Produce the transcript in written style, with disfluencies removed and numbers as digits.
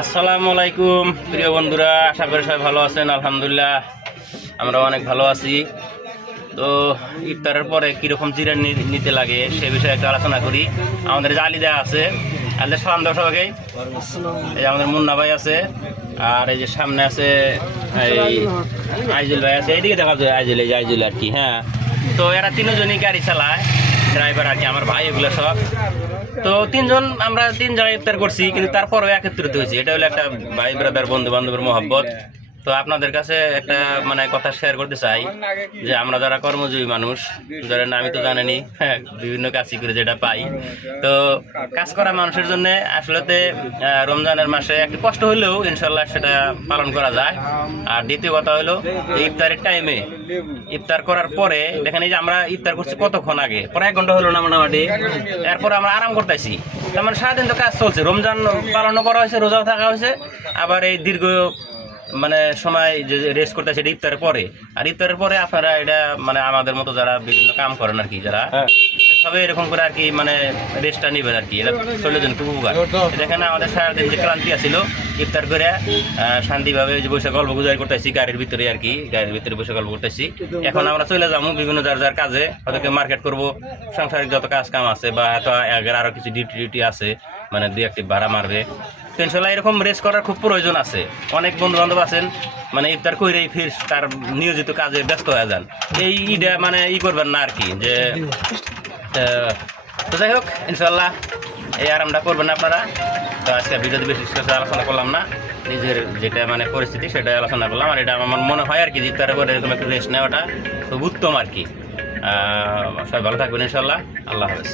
আসসালামু আলাইকুম প্রিয় বন্ধুরা, আশা করি সবাই ভালো আছেন। আলহামদুলিল্লাহ আমরা অনেক ভালো আছি। তো ইফতারের পরে কীরকম জিরানি নিতে লাগে সে বিষয়ে একটু আলোচনা করি। আমাদের যে আলিদা আছে, আলিদা সালাম দাও সবাইকে। এই যে আমাদের মুন্না ভাই আছে, আর এই যে সামনে আছে এই আইজুল ভাই আছে। এইদিকে দেখা যায় আইজুল, এই যে আইজুল আর কি। হ্যাঁ, তো এরা তিনজনই গাড়ি চালায়, ড্রাইভার আর কি, আমার ভাই এগুলো সব। তো আমরা তিন জায়গায় ইফতার করছি, কিন্তু তারপরেও একত্রিত হয়েছি। এটা হলো একটা ভাই ব্রাদার, বন্ধু বান্ধবের মহব্বত। তো আপনাদের কাছে একটা কথা শেয়ার করতে চাই যে আমরা যারা কর্মজীবী মানুষ, ধরেন আমি তো জানেনি, হ্যাঁ, বিভিন্ন কাজই করে যেটা পাই। তো কাজ করা মানুষের জন্য আসলেতে রমজানের মাসে একটু কষ্ট হলেও ইনশাল্লাহ সেটা পালন করা যায়। আর দ্বিতীয় কথা হলো ইফতারের টাইমে, ইফতার করার পরে দেখেন, এই যে আমরা ইফতার করছি কতক্ষণ আগে, প্রায় 1 ঘন্টা হলো না মোটামুটি। এরপর আমরা আরাম করতেছি। তার মানে সারাদিন তো কাজ চলছে, রমজান পালনও করা হয়েছে, রোজাও থাকা হয়েছে, আবার এই দীর্ঘ সময় যে রেস্ট করতেছে এটা ইফতারের পরে। আর ইফতারের পরে আপনারা এটা আমাদের মতো যারা বিভিন্ন কাম করেন আর কি, যারা সবাই এরকম করে আর কি রেস্টটা নেবেন আর কি। এটা শরীরের জন্য খুব উপকার। দেখেন আমাদের সারাদিন যে ক্লান্তি আছিল, ইফতার করে শান্তিভাবে যে বসে গল্প গুজরি করতেছি গাড়ির ভিতরে আর কি, গাড়ির ভিতরে বসে গল্প করতেছি। এখন আমরা চলে যাবো বিভিন্ন যার যার কাজে, হয়তো মার্কেট করবো, সাংসারিক যত কাজ কাম আছে, বা হয়তো আরো কিছু ডিউটি আছে, 2-1টি ভাড়া মারবে। তো ইনশাল্লাহ এরকম রেস্ট করার খুব প্রয়োজন আছে। অনেক বন্ধু বান্ধব আছেন ইফতার করেই ফির তার নিয়োজিত কাজে ব্যস্ত হয়ে যান। এই ঈদে করবেন না আর কি, যে তো যাই হোক, ইনশাল্লাহ এই আরামটা করবেন আপনারা। তো আজকে ভিডিওতে বেশি কিছু আলোচনা করলাম না, নিজের যেটা পরিস্থিতি সেটাই আলোচনা করলাম। আর এটা আমার মনে হয় আর কি, ইফতারের পরে এরকম একটু রেস্ট নেওয়াটা খুব উত্তম আর কি। সবাই ভালো থাকবেন ইনশাল্লাহ। আল্লাহ হাফেজ।